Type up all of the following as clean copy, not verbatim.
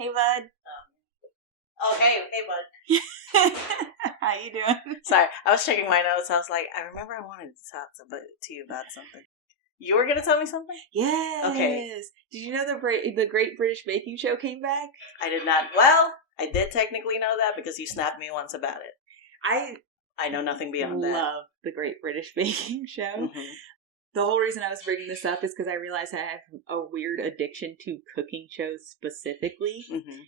Hey, bud. Oh, hey, bud. How you doing? Sorry, I was checking my notes. I was like, I remember I wanted to talk to you about something. You were going to tell me something? Yes. Okay. Did you know the Great British Baking Show came back? I did not. Well, I did technically know that because you snapped me once about it. I know nothing beyond that. Love the Great British Baking Show. Mm-hmm. The whole reason I was bringing this up is because I realized I have a weird addiction to cooking shows specifically. Mm-hmm.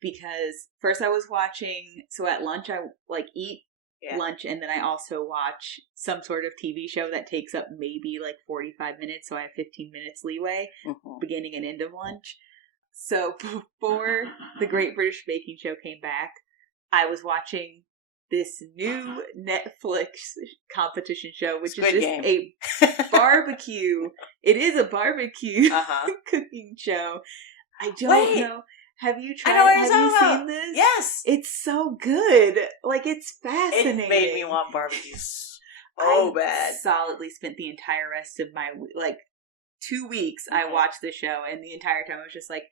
Because first I was watching, so at lunch I eat lunch, and then I also watch some sort of TV show that takes up maybe 45 minutes, so I have 15 minutes leeway, beginning and end of lunch. So before the Great British Baking Show came back, I was watching this new Netflix competition show, which Squid is Game. just a barbecue. It is a barbecue cooking show. I don't know. Have you tried? Have you seen this? Yes. It's so good. It's fascinating. It made me want barbecues. Bad. Solidly spent the entire rest of my 2 weeks. I watched the show, and the entire time I was just like,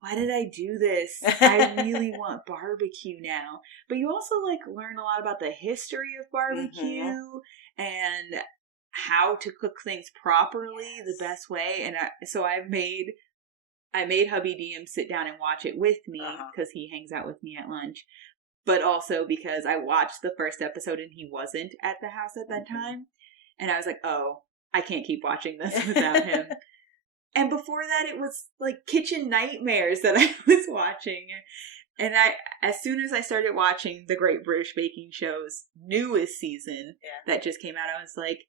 why did I do this? I really want barbecue now. But you also learn a lot about the history of barbecue and how to cook things properly, the best way. And so I made hubby DM sit down and watch it with me because he hangs out with me at lunch. But also because I watched the first episode and he wasn't at the house at that time. And I was like, oh, I can't keep watching this without him. And before that, it was Kitchen Nightmares that I was watching. And as soon as I started watching the Great British Baking Show's newest season that just came out, I was like,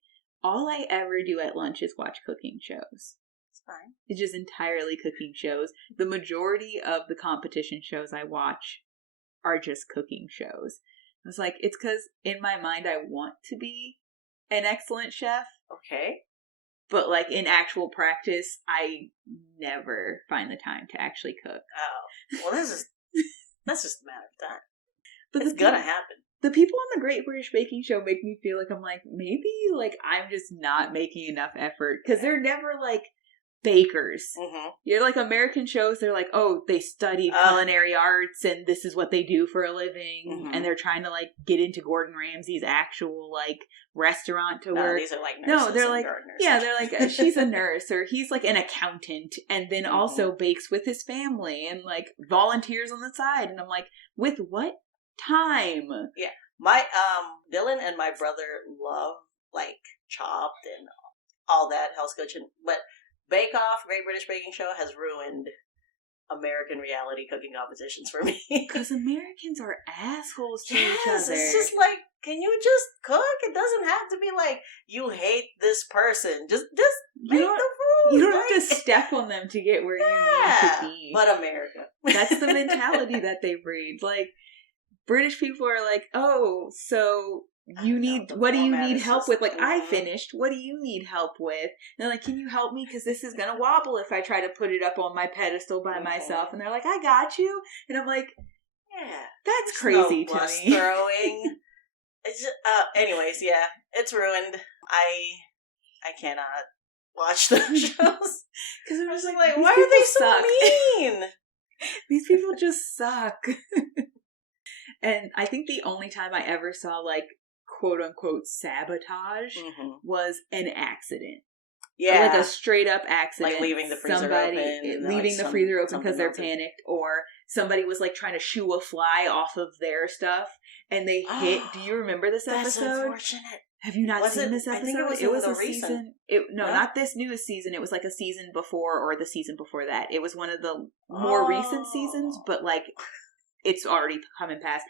all I ever do at lunch is watch cooking shows. It's fine. It's just entirely cooking shows. The majority of the competition shows I watch are just cooking shows. I was like, it's because in my mind I want to be an excellent chef. Okay. But in actual practice, I never find the time to actually cook. Oh. Well, that's just a matter of time. But it's gonna happen. The people on the Great British Baking Show make me feel like I'm maybe I'm just not making enough effort. Because they're never bakers. You're American shows, they're they study culinary arts and this is what they do for a living. And they're trying to get into Gordon Ramsay's actual restaurant to work. These are nurses. No, they're gardeners. they're she's a nurse or he's an accountant and then also bakes with his family and volunteers on the side. And I'm with what time? Yeah. My Dylan and my brother love Chopped and all that Hell's Kitchen, but Bake Off, Great British Baking Show has ruined American reality cooking competitions for me. Because Americans are assholes to each other. It's just can you just cook? It doesn't have to be you hate this person. Just make the food. You don't have to step on them to get where you need to be. But America. That's the mentality that they breed. British people are oh, so what do you need help with? I finished. What do you need help with? And they're can you help me? Because this is going to wobble if I try to put it up on my pedestal by myself. And they're I got you. And I'm yeah, that's crazy to me. Throwing. It's just, anyways, yeah, it's ruined. I cannot watch those shows. Because I'm just why are they so mean? These people just suck. And I think the only time I ever saw quote unquote sabotage was an accident. Yeah. A straight up accident. Leaving the freezer open. Leaving the freezer open because they're panicked. Or somebody was trying to shoo a fly off of their stuff and they hit. Do you remember this episode? That's unfortunate. Have you not seen this episode? I think it was a season. Not this newest season. It was a season before or the season before that. It was one of the more recent seasons, but it's already coming past.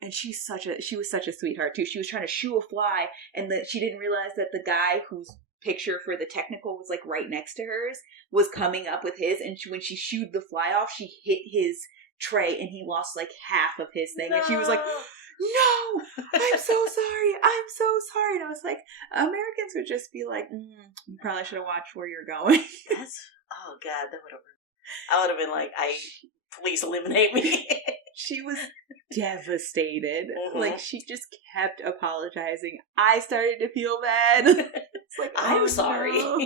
And she was such a sweetheart too. She was trying to shoo a fly, and she didn't realize that the guy whose picture for the technical was right next to hers was coming up with his. And when she shooed the fly off, she hit his tray, and he lost half of his thing. No. And she was "No, I'm so sorry. I'm so sorry." And I was Americans would just be you probably should have watched where you're going. Oh God, I would have been please eliminate me. She was devastated. She just kept apologizing. I started to feel bad. It's I'm sorry. No.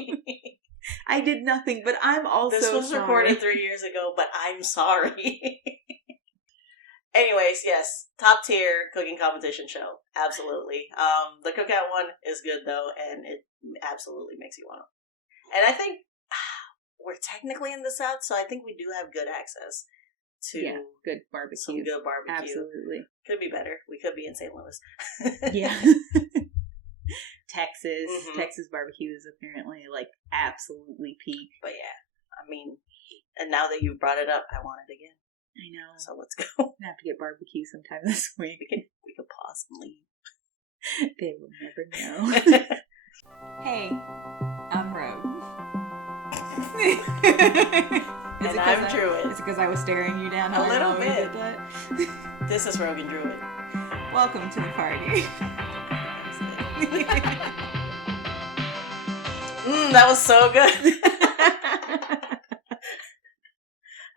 I did nothing, but I'm also This was sorry. recorded 3 years ago, but I'm sorry. Anyways, yes, top tier cooking competition show. Absolutely. The cookout one is good though, and it absolutely makes you want to. And I think we're technically in the South, so I think we do have good access to good barbecue. Some good barbecue. Absolutely. Could be better. We could be in St. Louis. Yeah. Texas. Mm-hmm. Texas barbecue is apparently like absolutely peak. But yeah, I mean, and now that you've brought it up, I want it again. I know. So let's go. I'm gonna have to get barbecue sometime this week. We could pause and leave. They will never know. Hey, I'm Rogue. And I'm Druid. Is it because I was staring you down? A little bit. This is Rogue and Druid. Welcome to the party. That was so good.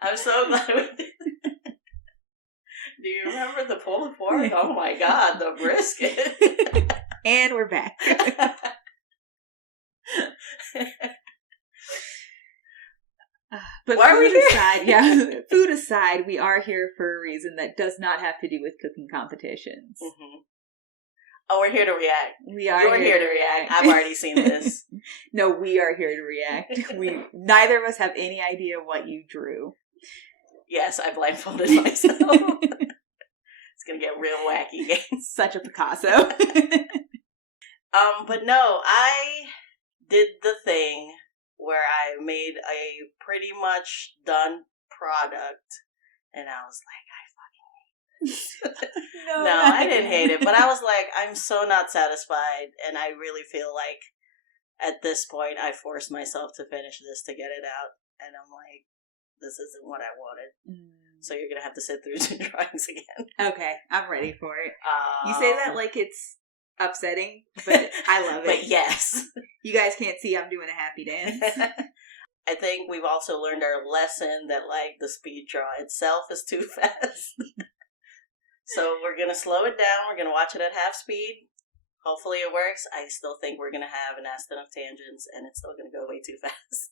I'm so glad we did. Do you remember the pulled pork? Oh my god, the brisket. And we're back. But why are we here? Food aside, we are here for a reason that does not have to do with cooking competitions. Mm-hmm. Oh, we're here to react. We are. You're here to react. I've already seen this. No, we are here to react. Neither of us have any idea what you drew. Yes, I blindfolded myself. It's gonna get real wacky, guys. Such a Picasso. But no, I did the thing where I made a pretty much done product, and I was like, I fucking hate this. No, I didn't hate it, but I was like, I'm so not satisfied, and I really feel like at this point I forced myself to finish this to get it out, and I'm like, this isn't what I wanted. So you're gonna have to sit through 2 drawings again. Okay, I'm ready for it. You say that like it's upsetting, but I love it. But yes. You guys can't see I'm doing a happy dance. I think we've also learned our lesson that like the speed draw itself is too fast. So we're gonna slow it down. We're gonna watch it at half speed. Hopefully it works. I still think we're gonna have an ass ton of tangents, and it's still gonna go way too fast.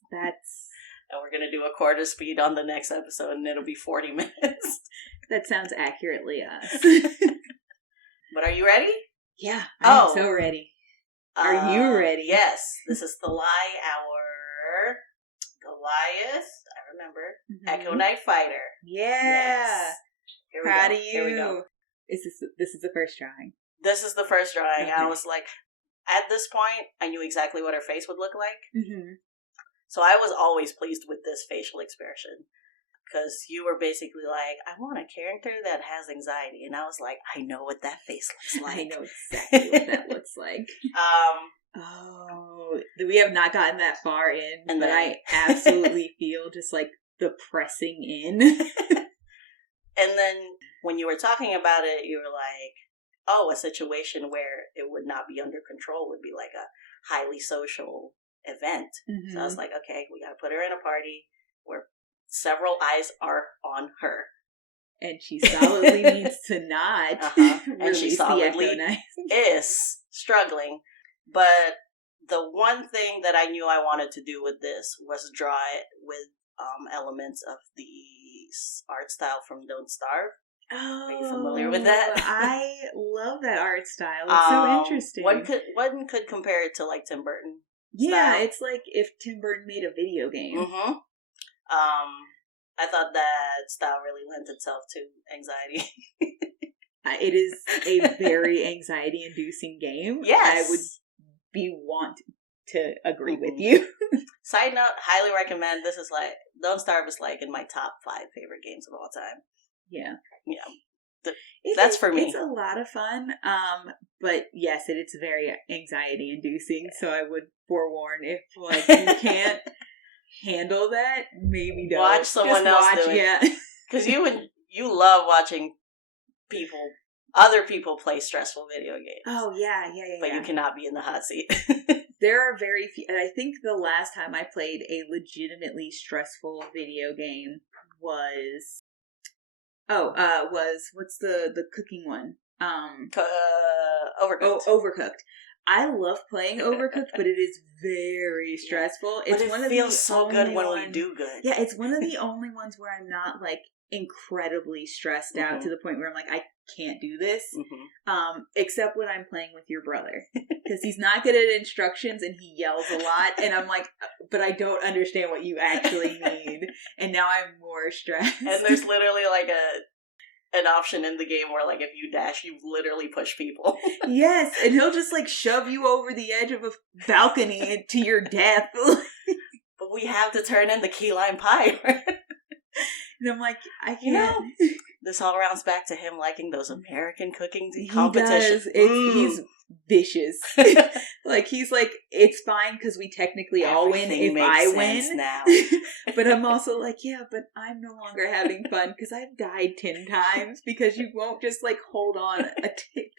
And we're going to do a quarter speed on the next episode, and it'll be 40 minutes. That sounds accurately us. But are you ready? Yeah, I'm so ready. Are you ready? Yes. This is Thalai, our Goliath. I remember. Mm-hmm. Echo Knight Fighter. Yeah. Yes. Proud of you. Here we go. This is the first drawing. This is the first drawing. Okay. I was like, at this point, I knew exactly what her face would look like. Mm-hmm. So I was always pleased with this facial expression, because you were basically like, I want a character that has anxiety. And I was like, I know what that face looks like. I know exactly what that looks like. We have not gotten that far in, but I absolutely feel just like the pressing in. And then when you were talking about it, you were like, oh, a situation where it would not be under control would be like a highly social event. Mm-hmm. So I was like, okay, we gotta put her in a party where several eyes are on her, and she solidly needs to not. And she solidly is struggling. But the one thing that I knew I wanted to do with this was draw it with elements of the art style from Don't Starve. Oh, are you familiar with that? I love that art style. It's so interesting. One could compare it to like Tim Burton. Yeah, style. It's like if Tim Burton made a video game. Mm-hmm. I thought that style really lent itself to anxiety. It is a very anxiety-inducing game. Yes. I would want to agree with you. Side note, highly recommend. This is like, Don't Starve is like in my top 5 favorite games of all time. Yeah. Yeah. That's for me. It's a lot of fun. But yes, it's very anxiety inducing. So I would forewarn, if like you can't handle that, maybe don't watch someone else do it. Yeah, because you love watching other people play stressful video games. Oh yeah. But you cannot be in the hot seat. There are very few, and I think the last time I played a legitimately stressful video game was what's the cooking one? Overcooked. Overcooked. I love playing Overcooked, but it is very stressful. But It's it feels so good when we do good. Yeah, it's one of the only ones where I'm not like incredibly stressed out to the point where I'm like, I can't do this. Except when I'm playing with your brother, because he's not good at instructions and he yells a lot, and I'm like, but I don't understand what you actually need, and now I'm more stressed. And there's literally like an option in the game where, like, if you dash, you literally push people. Yes, and he'll just, like, shove you over the edge of a balcony to your death. But we have to turn in the key lime pie. And I'm like, I can't. This all rounds back to him liking those American cooking competitions. He's vicious. Like, he's like, it's fine because we technically all win if I win. Now. But I'm also like, yeah, but I'm no longer having fun because I've died 10 times because you won't just like hold on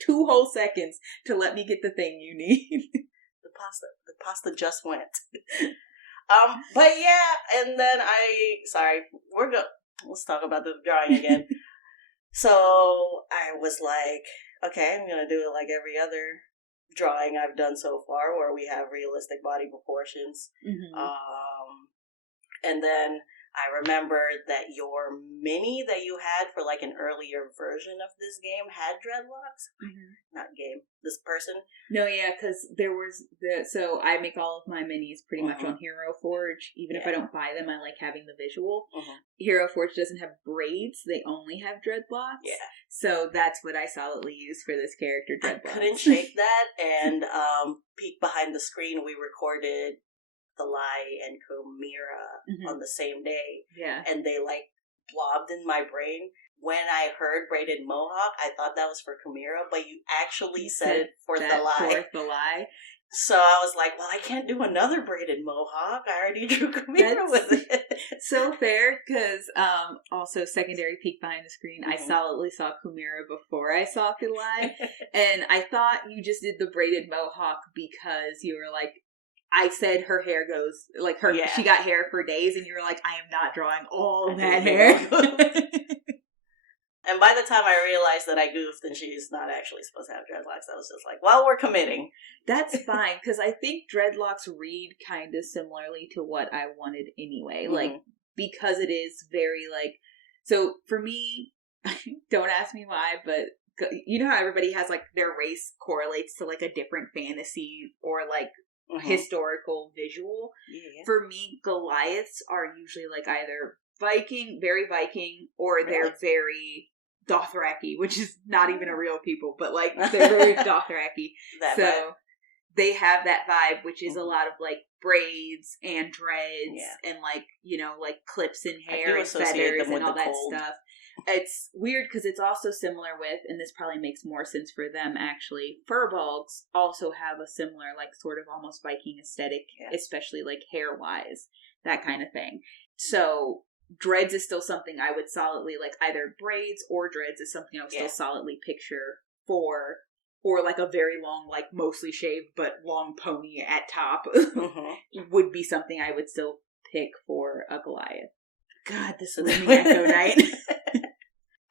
2 whole seconds to let me get the thing you need. The pasta just went. But yeah, and then let's talk about the drawing again. So I was like, okay, I'm going to do it like every other drawing I've done so far where we have realistic body proportions. And then I remembered that your mini that you had for like an earlier version of this game had dreadlocks. Not game, this person. No, yeah, because there was so I make all of my minis pretty much on Hero Forge. Even if I don't buy them, I like having the visual. Hero Forge doesn't have braids; they only have dreadlocks. Yeah, so that's what I solidly use for this character. Dreadlocks. I couldn't shake that, and peek behind the screen. We recorded Thalai and Chimera on the same day. Yeah. And they like blobbed in my brain. When I heard braided mohawk, I thought that was for Chimera, but you actually said it for Thalai. So I was like, well, I can't do another braided mohawk. I already drew Chimera with it. So fair, because also secondary peek behind the screen, I solidly saw Chimera before I saw Thalai. And I thought you just did the braided mohawk because you were like, I said her hair goes, like she got hair for days, and you were like, I am not drawing all of that hair. And by the time I realized that I goofed and she's not actually supposed to have dreadlocks, I was just like, well, we're committing. That's fine, because I think dreadlocks read kind of similarly to what I wanted anyway. Like, because it is very, like, so for me, don't ask me why, but you know how everybody has, like, their race correlates to, like, a different fantasy or, like, historical visual. For me, Goliaths are usually like either very Viking, or they're very Dothraki, which is not even a real people, but like they're very Dothraki. So they have that vibe, which is a lot of like braids and dreads and like, you know, like clips in hair and feathers and all that stuff. It's weird because it's also similar with, and this probably makes more sense for them actually, furbolgs also have a similar like sort of almost Viking aesthetic, especially like hair wise, that kind of thing. So dreads is still something I would solidly like, either braids or dreads is something I would still solidly picture for, or like a very long, like mostly shaved but long pony at top would be something I would still pick for a Goliath. God, this is the Echo Night.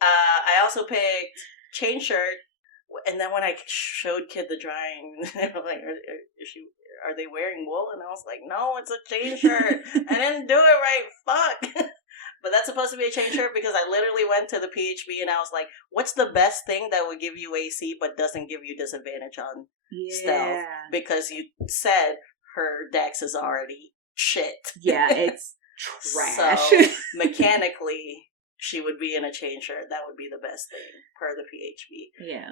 I also picked chain shirt, and then when I showed Kid the drawing, they were like, are they wearing wool? And I was like, no, it's a chain shirt. I didn't do it right. Fuck. But that's supposed to be a chain shirt because I literally went to the PHB and I was like, what's the best thing that would give you AC but doesn't give you disadvantage on stealth? Because you said her dex is already shit. Yeah, it's trash. So mechanically, she would be in a chain shirt. That would be the best thing per the PHB. Yeah.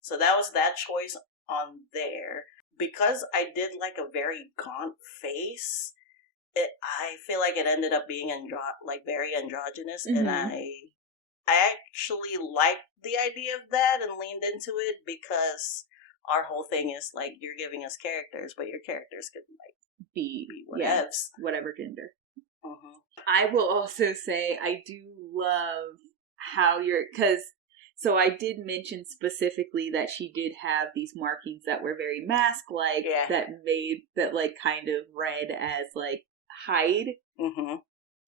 So that was that choice on there. Because I did like a very gaunt face, I feel like it ended up being very androgynous, and I actually liked the idea of that and leaned into it because our whole thing is like, you're giving us characters, but your characters could like be whatever gender. I will also say I do love how so I did mention specifically that she did have these markings that were very mask-like, that like kind of read as like hide,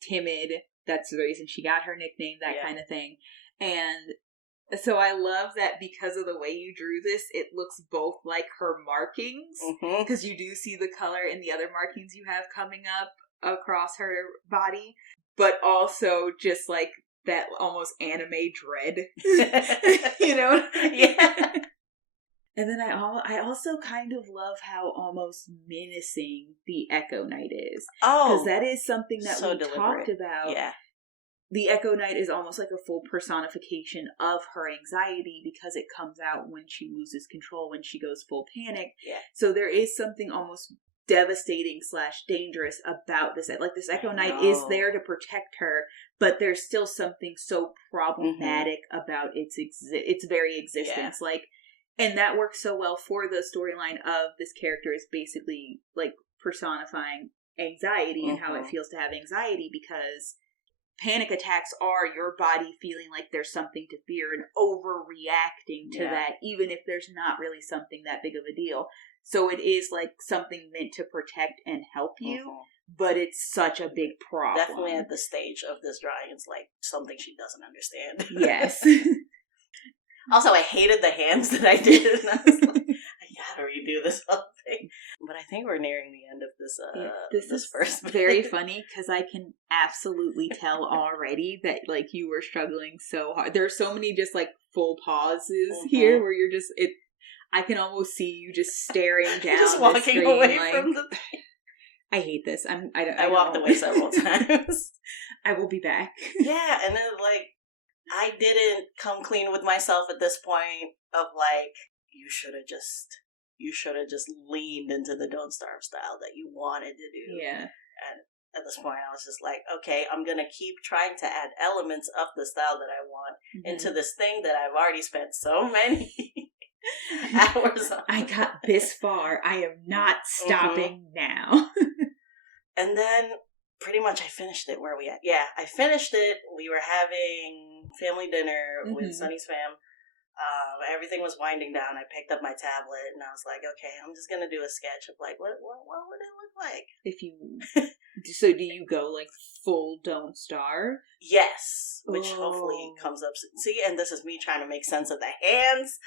timid. That's the reason she got her nickname, that kind of thing. And So I love that because of the way you drew this, it looks both like her markings, because you do see the color in the other markings you have coming up across her body, but also just like that almost anime dread, you know? Yeah. And then I also kind of love how almost menacing the Echo Knight is. Oh, because that is something that so we talked about. Yeah. The Echo Knight is almost like a full personification of her anxiety because it comes out when she loses control, when she goes full panic. Yeah. So there is something almost devastating / dangerous about this. Like, this Echo Knight is there to protect her, but there's still something so problematic about its very existence. Yeah. Like, and that works so well for the storyline of this character is basically like personifying anxiety and how it feels to have anxiety, because panic attacks are your body feeling like there's something to fear and overreacting to that, even if there's not really something that big of a deal. So it is like something meant to protect and help you, but it's such a big problem. Definitely at the stage of this drawing, it's like something she doesn't understand. Yes. Also, I hated the hands that I did, and I was like, I gotta redo this whole thing. But I think we're nearing the end of this is first very funny, because I can absolutely tell already that like you were struggling so hard. There are so many just like full pauses here where you're just I can almost see you just staring down, just walking the screen, away from the thing. I hate this. I walked away several times. I will be back. Yeah, and then like I didn't come clean with myself at this point of like, you should have just leaned into the Don't Starve style that you wanted to do. Yeah. And at this point I was just like, okay, I'm gonna keep trying to add elements of the style that I want into this thing that I've already spent so many hours on. I got this far. I am not stopping now. And then pretty much I finished it. Where are we at? Yeah, I finished it. We were having family dinner with Sunny's fam. Everything was winding down. I picked up my tablet and I was like, okay, I'm just gonna do a sketch of like what would it look like if you. So do you go like full Don't Starve? Yes, which hopefully comes up soon. See, and this is me trying to make sense of the hands.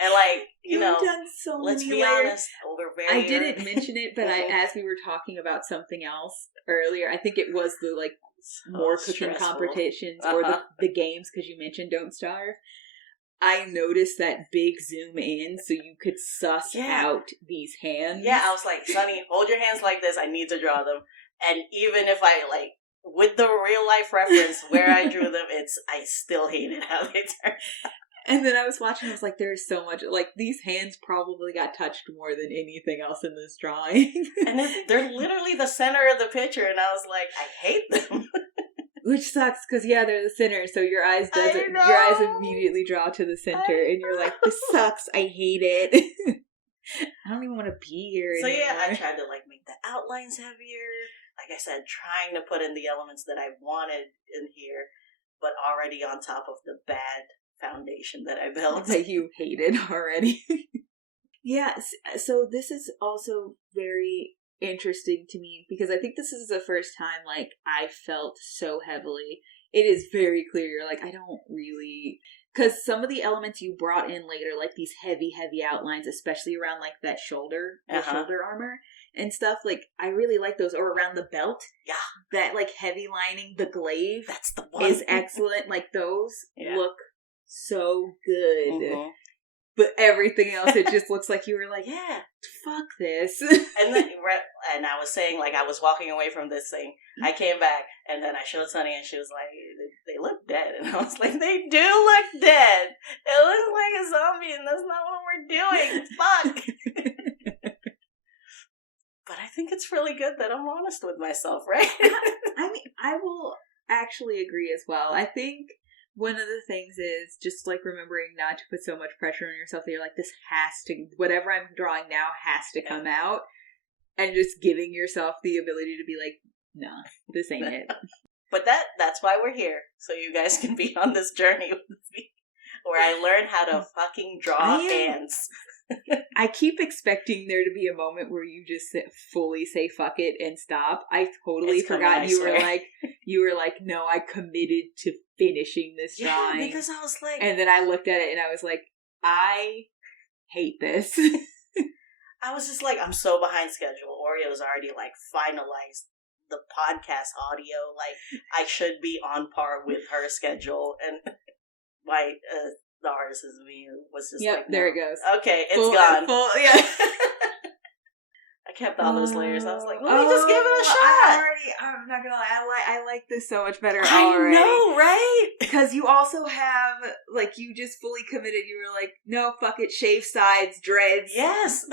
And like, you know, done so let's many be layers. honest, we're very. I didn't mention it, but as we were talking about something else earlier, I think it was the like more cooking competitions or the games, because you mentioned Don't Starve. I noticed that big zoom in so you could suss out these hands. Yeah, I was like, Sonny, hold your hands like this. I need to draw them. And even if I like, with the real life reference where I drew them, I still hated how they turned out. And then I was watching, I was like, there's so much, like, these hands probably got touched more than anything else in this drawing. And they're literally the center of the picture, and I was like, I hate them. Which sucks, because, they're the center, so your eyes immediately draw to the center, and you're like, this sucks, I hate it. I don't even want to be here anymore. So I tried to, like, make the outlines heavier. Like I said, trying to put in the elements that I wanted in here, but already on top of the bad foundation that I built. That you hated already. Yes, so this is also very interesting to me, because I think this is the first time, like, I felt so heavily. It is very clear, you're like, I don't really... Because some of the elements you brought in later, like these heavy outlines, especially around, like, that shoulder, the shoulder armor and stuff, like, I really like those. Or around the belt. Yeah. That, like, heavy lining, the glaive. That's the one. Is excellent. Like, those look so good. But everything else, it just looks like you were like, fuck this. And I was saying, like, I was walking away from this thing. I came back, and then I showed Sunny, and she was like, they look dead. And I was like, they do look dead. It looks like a zombie, and that's not what we're doing. Fuck. But I think it's really good that I'm honest with myself, right? I mean, I will actually agree as well. I think one of the things is just, like, remembering not to put so much pressure on yourself that you're like, this has to, whatever I'm drawing now has to come out. And just giving yourself the ability to be like, nah, this ain't it. But that's why we're here. So you guys can be on this journey with me. Where I learn how to fucking draw hands. I keep expecting there to be a moment where you just fully say fuck it and stop. I totally forgot you were like, no, I committed to finishing this drawing. Yeah, because I was like... And then I looked at it and I was like, I hate this. I was just like, I'm so behind schedule. Oreo's already like finalized the podcast audio. Like, I should be on par with her schedule. And my the artist is me was just like, no. There it goes. Okay, it's gone. Yeah. I kept all those layers. I was like, let me just give it a shot. I'm not gonna lie, I like this so much better already. I know, right? Because you also have, like, you just fully committed. You were like, no, fuck it, shave sides, dreads. Yes.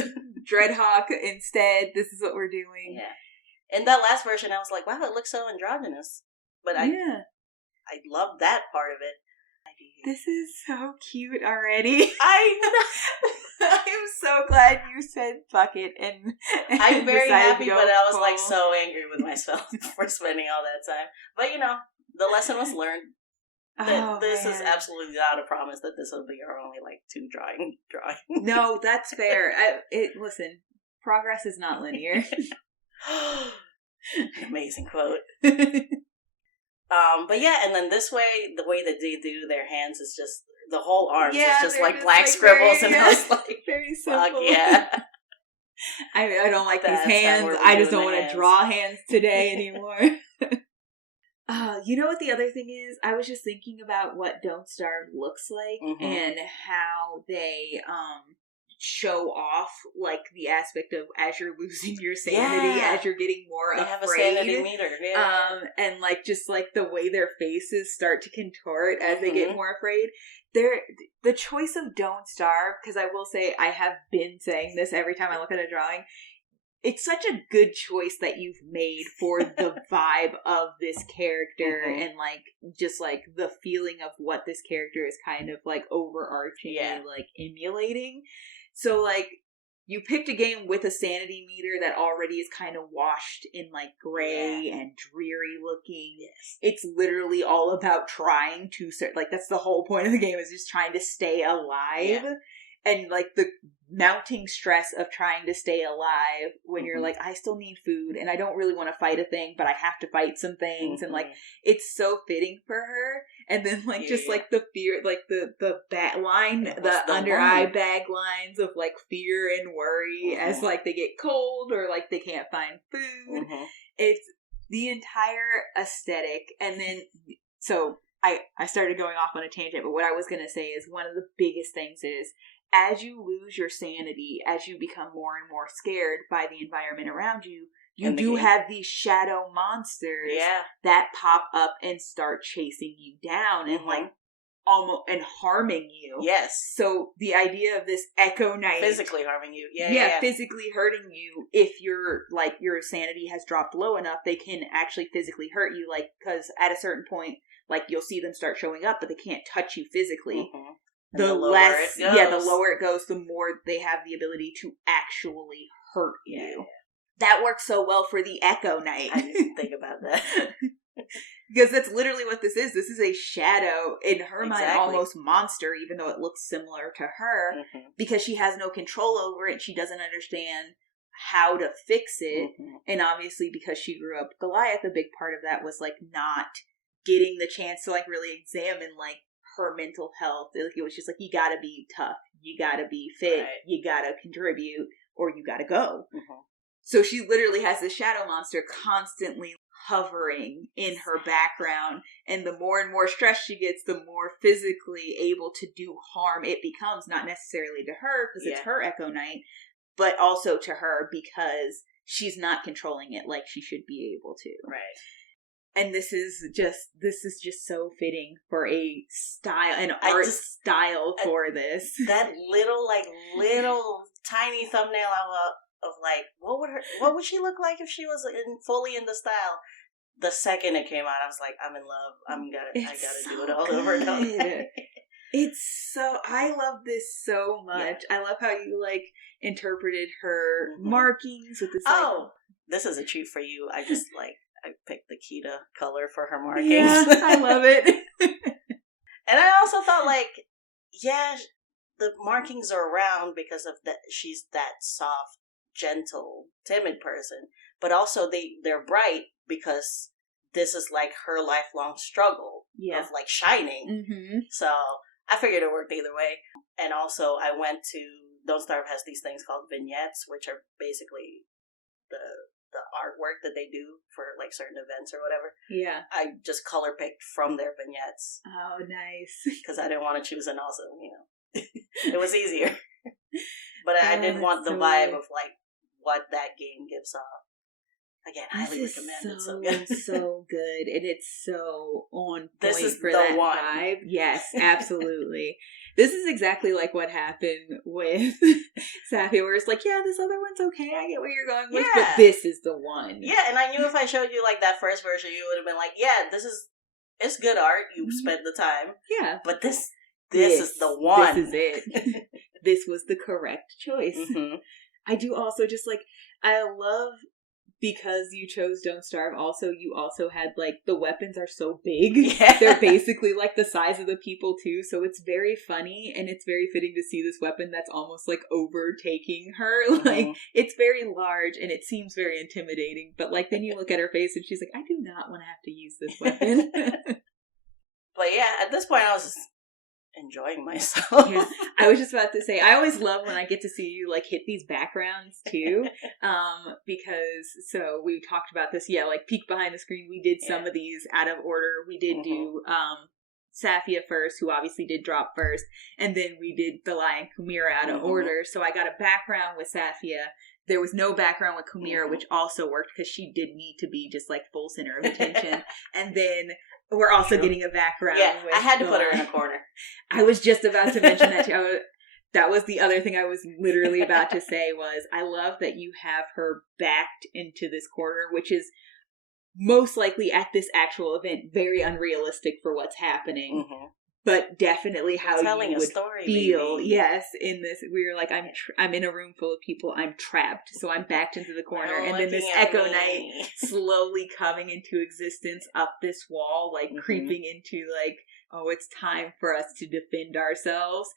Dreadhawk instead. This is what we're doing. Yeah. In that last version, I was like, wow, it looks so androgynous. But I love that part of it. This is so cute already. I know. I'm so glad you said fuck it and I'm very happy, but I was like so angry with myself for spending all that time. But you know, the lesson was learned. That this is absolutely not a promise that this will be our only like 2 drawing. No, that's fair. Listen, progress is not linear. Amazing quote. But yeah, and then this way, the way that they do their hands is just the whole arms is just like black like scribbles, and I was like, very simple. Yeah. I don't like these hands. I just don't want to draw hands today anymore. You know what the other thing is? I was just thinking about what Don't Starve looks like and how they show off like the aspect of as you're losing your sanity, as you're getting more afraid. They have a sanity meter. Yeah. And like just like the way their faces start to contort as they get more afraid. The choice of Don't Starve, because I will say I have been saying this every time I look at a drawing. It's such a good choice that you've made for the vibe of this character and like just like the feeling of what this character is kind of like overarchingly like emulating. So like you picked a game with a sanity meter that already is kind of washed in like gray and dreary looking. Yes. It's literally all about trying to like that's the whole point of the game is just trying to stay alive. Yeah. And, like, the mounting stress of trying to stay alive when you're like, I still need food, and I don't really want to fight a thing, but I have to fight some things, and, like, it's so fitting for her. And then, like, just, like, the fear, like, the bat line, the under-eye bag lines of, like, fear and worry as, like, they get cold or, like, they can't find food. It's the entire aesthetic. And then, so, I started going off on a tangent, but what I was going to say is one of the biggest things is, as you lose your sanity, as you become more and more scared by the environment around you, you do have these shadow monsters that pop up and start chasing you down and like almost and harming you. Yes. So the idea of this Echo Knight physically harming you. Physically hurting you. If your like your sanity has dropped low enough, they can actually physically hurt you. Like because at a certain point, like you'll see them start showing up, but they can't touch you physically. The less, the lower it goes, the more they have the ability to actually hurt you. That works so well for the Echo Knight. I didn't think about that. Because that's literally what this is. This is a shadow, in her mind, almost monster, even though it looks similar to her, because she has no control over it. She doesn't understand how to fix it. And obviously, because she grew up Goliath, a big part of that was, like, not getting the chance to, like, really examine, like, her mental health. It was just like, you gotta be tough, you gotta be fit, you gotta contribute, or you gotta go. So she literally has this shadow monster constantly hovering in her background, and the more and more stressed she gets, the more physically able to do harm it becomes, not necessarily to her, because it's her Echo Knight, but also to her because she's not controlling it like she should be able to. Right. And this is just so fitting for a style, an art style for this. That little tiny thumbnail of like, what would she look like if she was fully in the style? The second it came out, I was like, I'm in love. I gotta do it all over again. It's so, I love this so much. I love how you like interpreted her markings with this. This is a treat for you. I just like. I picked the Kita color for her markings. Yeah, I love it. And I also thought, like, the markings are around because of that. She's that soft, gentle, timid person, but also they're bright because this is like her lifelong struggle of like shining. Mm-hmm. So I figured it worked either way. And also I went to Don't Starve has these things called vignettes, which are basically the artwork that they do for like certain events or whatever. Yeah. I just color picked from their vignettes. Oh, nice. Because I didn't want to choose an awesome, it was easier. But I did want the vibe of like what that game gives off. Again, highly recommend. It's so good. So good. And it's so on this point is for the that one. vibe. Yes, absolutely. This is exactly like what happened with Safi, where it's like, yeah, this other one's okay. I get what you're going with, but this is the one. Yeah, and I knew if I showed you like that first version, you would have been like, yeah, it's good art. You spent the time. Yeah. But this is the one. This is it. This was the correct choice. Mm-hmm. I do also just like, I love, because you chose Don't Starve, also, you also had, like, the weapons are so big. Yeah. They're basically, like, the size of the people, too. So it's very funny, and it's very fitting to see this weapon that's almost, like, overtaking her. Like, it's very large, and it seems very intimidating. But, like, then you look at her face, and she's like, I do not want to have to use this weapon. But, yeah, at this point, I was just enjoying myself. Yeah, I was just about to say, I always love when I get to see you like hit these backgrounds too, because so we talked about this, like peek behind the screen. We did some of these out of order. We did do Safia first, who obviously did drop first, and then we did Thalai and Kumira out of order. So I got a background with Safia. There was no background with Kumira, which also worked because she did need to be just like full center of attention. And then we're also getting a background. Yeah, with I had to put her in a corner. I was just about to mention that too. That was the other thing I was literally about to say was, I love that you have her backed into this corner, which is most likely at this actual event very unrealistic for what's happening. But definitely how you would feel, baby. Yes, in this. We were like, I'm in a room full of people. I'm trapped, so I'm backed into the corner, and then this Echo Knight slowly coming into existence up this wall, like creeping into like, oh, it's time for us to defend ourselves,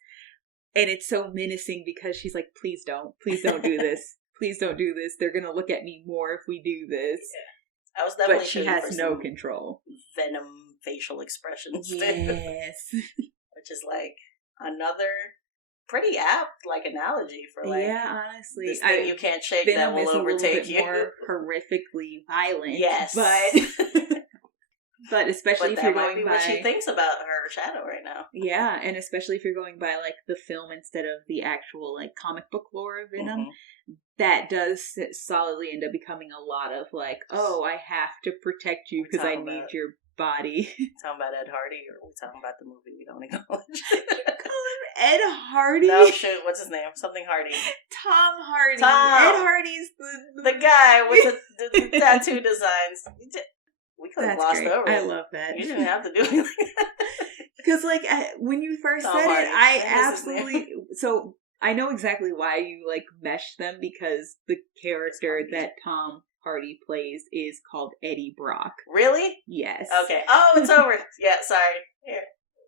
and it's so menacing because she's like, please don't do this, please don't do this. They're gonna look at me more if we do this. I was definitely, but she has no control. Venom facial expressions. Yes. Which is like another pretty apt like analogy for like, honestly, this thing you can't shake that will overtake you. More horrifically violent. Yes. But especially if you're going by what she thinks about her shadow right now. Yeah, and especially if you're going by like the film instead of the actual like comic book lore of Venom, that does solidly end up becoming a lot of like, oh, I have to protect you because I need your body. Talking about Ed Hardy, or are we talking about the movie we don't acknowledge? Call him Ed Hardy? No, shoot, what's his name? Something Hardy. Tom Hardy. Tom. Ed Hardy's the guy with the tattoo designs. We could have glossed over. I love that. You didn't have to do anything. Because, like, when you first Tom said Hardy. it, I absolutely... So, I know exactly why you, like, meshed them, because the character that Tom Hardy plays is called Eddie Brock. Really? Yes. Okay. Oh, it's over. Yeah, sorry. Here,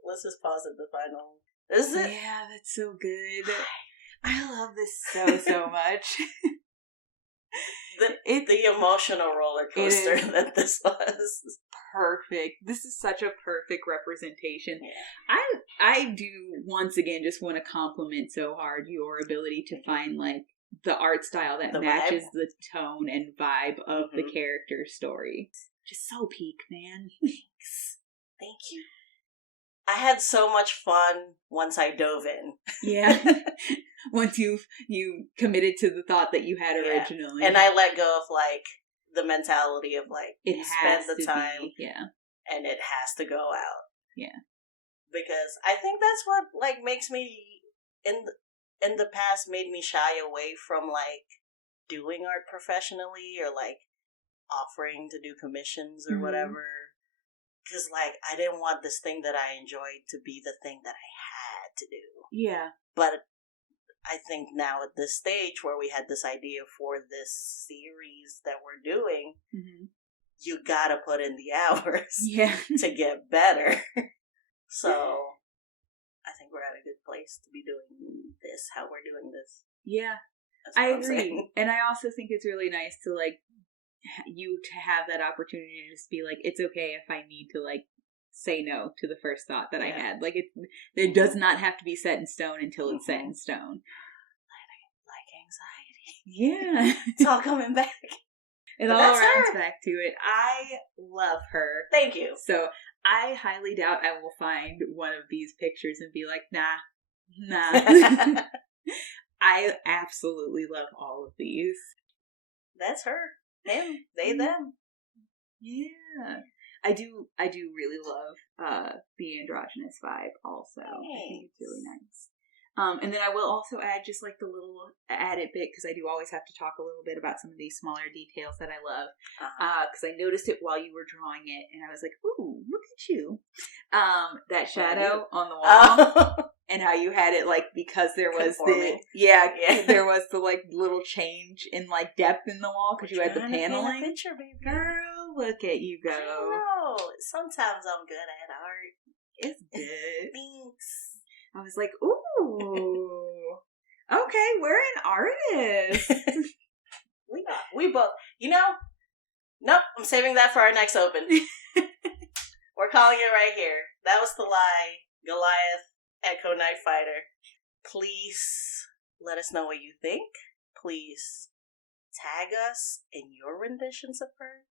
let's just pause at the final. This is it? Yeah, that's so good. I love this so much. The emotional roller coaster that this was. Perfect. This is such a perfect representation. Yeah. I do once again just want to compliment so hard your ability to find like the art style that matches the tone and vibe of the character's story. Just so peak, man. Thanks. Thank you. I had so much fun once I dove in. Yeah. Once you committed to the thought that you had originally. And I let go of like the mentality of like, it you has spend the to time be, and it has to go out. Yeah. Because I think that's what like makes me in the past made me shy away from like doing art professionally or like offering to do commissions or whatever. Because like I didn't want this thing that I enjoyed to be the thing that I had to do. Yeah. But I think now at this stage where we had this idea for this series that we're doing, you gotta put in the hours to get better. So I think we're at a good place to be doing this, how we're doing this. Yeah, That's I what I'm agree. saying. And I also think it's really nice to, like, you to have that opportunity to just be like, it's okay if I need to, like, say no to the first thought that I had. Like, it does not have to be set in stone until it's set in stone. Like anxiety. Yeah. It's all coming back. It But all that's rounds her. back to it. I love her. Thank you. So I highly doubt I will find one of these pictures and be like, nah. I absolutely love all of these. That's her. Him. They, them. Yeah. I do really love the androgynous vibe also. Thanks. I think it's really nice. And then I will also add just like the little added bit, because I do always have to talk a little bit about some of these smaller details that I love. Because I noticed it while you were drawing it, and I was like, ooh, look at you. That shadow on the wall. And how you had it, like, because there was there was the, like, little change in, like, depth in the wall, because you had the paneling. Picture, baby. Girl, look at you go. I know. Sometimes I'm good at art. It's good. Thanks. I was like, ooh. Okay, we're an artist. we both, nope, I'm saving that for our next open. We're calling it right here. That was Thalai, Goliath, Echo Night Fighter. Please let us know what you think. Please tag us in your renditions of her.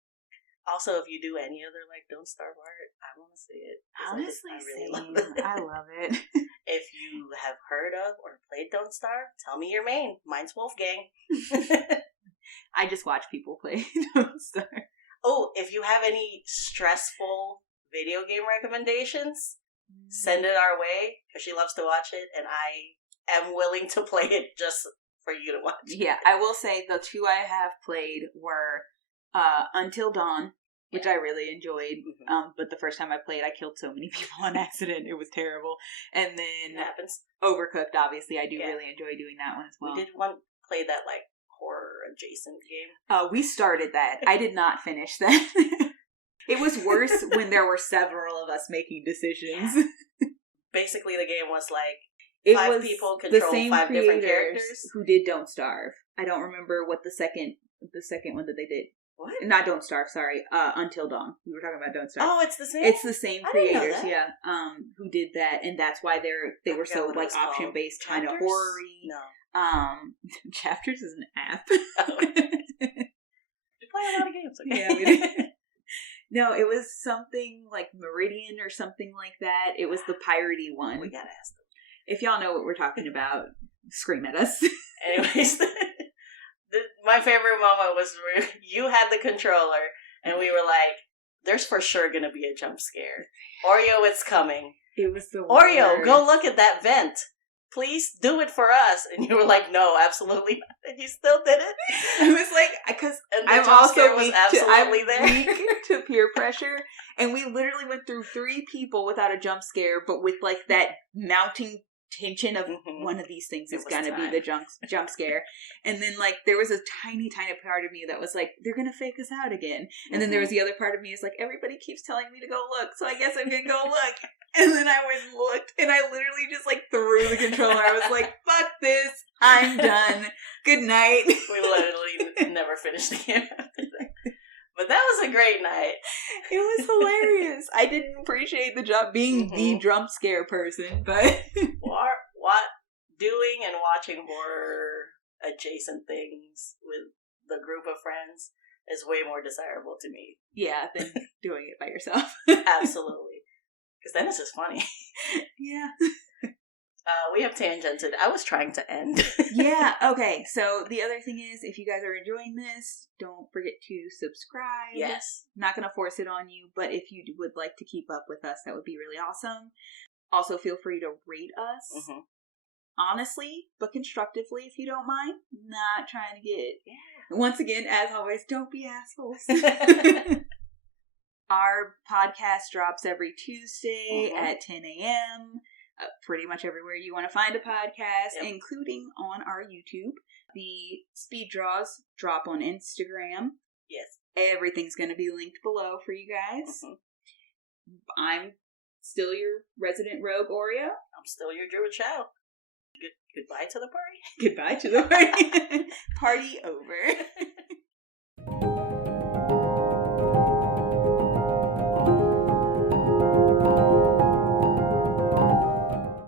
Also, if you do any other, like, Don't Starve art, I want to see it. Honestly, I really same. love it. I love it. If you have heard of or played Don't Starve, tell me your main. Mine's Wolfgang. I just watch people play Don't Starve. Oh, if you have any stressful video game recommendations, send it our way, because she loves to watch it, and I am willing to play it just for you to watch. Yeah, I will say the two I have played were Until Dawn, which I really enjoyed. But the first time I played, I killed so many people on accident. It was terrible. And then It happens. Overcooked, obviously. I do really enjoy doing that one as well. We did play that, like, horror-adjacent game. We started that. I did not finish that. It was worse when there were several of us making decisions. Yeah. Basically, the game was like, five people control five different characters. Who did Don't Starve. I don't remember what the second one that they did. What? Not Don't Starve, sorry. Until Dawn. We were talking about Don't Starve. Oh, it's the same? It's the same creators, I didn't know that. Yeah. Who did that, and that's why they were so, like, option-based, kind of horror-y. No. Chapters is an app. Oh. We play a lot of games, okay? Yeah, we did. No, it was something like Meridian or something like that. It was the piratey one. We gotta ask them. If y'all know what we're talking about, scream at us. Anyways, my favorite moment was where you had the controller, and we were like, there's for sure gonna be a jump scare. Oreo, it's coming. It was the Oreo, worst. go look at that vent. Please do it for us. And you were like, no, absolutely not. And you still did it. I was like, because I'm also weak to peer pressure. And we literally went through 3 people without a jump scare, but with, like, that mounting tension of one of these things is gonna be the jump scare. And then, like, there was a tiny part of me that was like, they're gonna fake us out again. And then there was the other part of me is like, everybody keeps telling me to go look, so I guess I'm gonna go look. And then I went and looked, and I literally just, like, threw the controller. I was like, fuck this, I'm done. Good night. We literally never finished the game after that. But that was a great night. It was hilarious. I didn't appreciate the job being the jump scare person, but doing and watching horror adjacent things with the group of friends is way more desirable to me. Yeah, than doing it by yourself. Absolutely. Because then it's just funny. Yeah. We have tangented. I was trying to end. Yeah, okay. So the other thing is, if you guys are enjoying this, don't forget to subscribe. Yes. Not going to force it on you, but if you would like to keep up with us, that would be really awesome. Also, feel free to rate us. Honestly, but constructively, if you don't mind. Not trying to get... Yeah. Once again, as always, don't be assholes. Our podcast drops every Tuesday at 10 a.m., pretty much everywhere you want to find a podcast, including on our YouTube. The speed draws drop on Instagram. Yes. Everything's going to be linked below for you guys. I'm still your resident rogue Oreo. I'm still your Druid Chow. Goodbye to the party. Goodbye to the party. Party over.